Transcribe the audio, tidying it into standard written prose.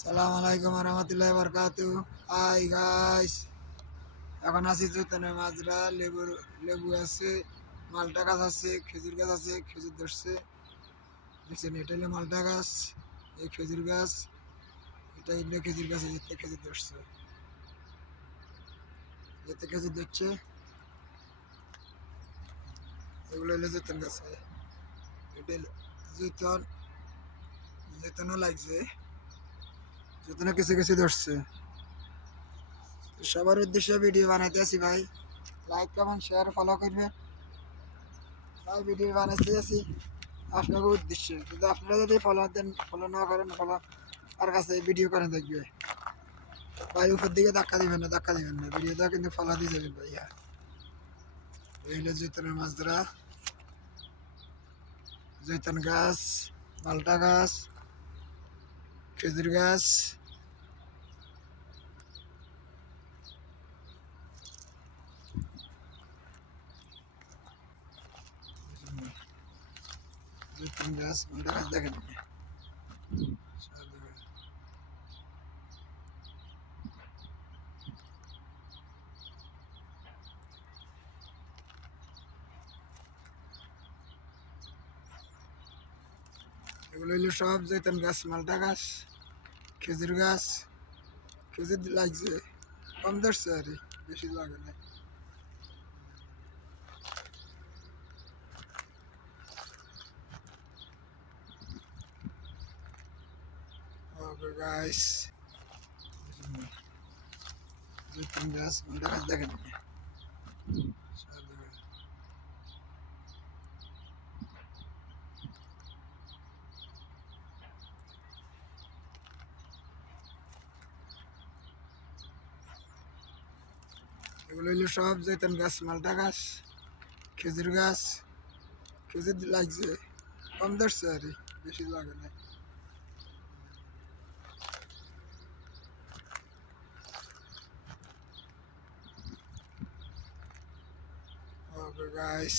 সালাম আলাইকুম রহমতুল্লাহ বরকাতু। Hi guys, এখন আছি চৈতন্য মাজরা। লেবু আছে, মালটা গাছ আছে, খেজুর গাছ আছে, খেজুর ধরছে। দেখছেন, এটা হলো মালটা গাছ, এই খেজুর গাছ, এটা হলো খেজুর গাছ, এতে খেজুর ধরছে, এতে খেজুর ধরছে। এগুলো হলো জৈতন গাছে, এটা হলো জৈতন। জৈতনও লাগছে, জৈতনও কিছু কিছু ধরছে। সবার উদ্দেশ্যে ভিডিও বানাইতে আছি ভাই, লাইক কমেন্ট শেয়ার ফলো করবে ভাই। ভিডিও বানাইতে আছি আপনাকে উদ্দেশ্যে, কিন্তু আপনারা যদি ফলো দেন, ফলো না করেন, ফলো আর কাছে ভিডিও করে দেখবে ভাই। উপর দিকে ধাক্কা দিবেন না, ধাক্কা দিবেন না, ভিডিওটা কিন্তু ফলো দিয়ে যাবেন ভাইয়া। এই হলো জৈতনের মাছ ধরা, জৈতন গাছ, মালটা গাছ, খেজুর গাছ। জৈতন গাছ, মালটা গাছ দেখেন। এগুলো হইলো সব জৈতন গাছ, মালটা গাছ, খেজুর গাছ। খেজুর লাগছে, কম ধরছে আর বেশি লাগে না। ওকে গাইস, জৈতন গাছ, মালটা গাছ দেখেন। এগুলো হইলো সব জৈতন গাছ, মালটা গাছ, খেজুর গাছ। খেজুর লাগছে, কম ধরছে আর বেশি লাগে না। Okay guys.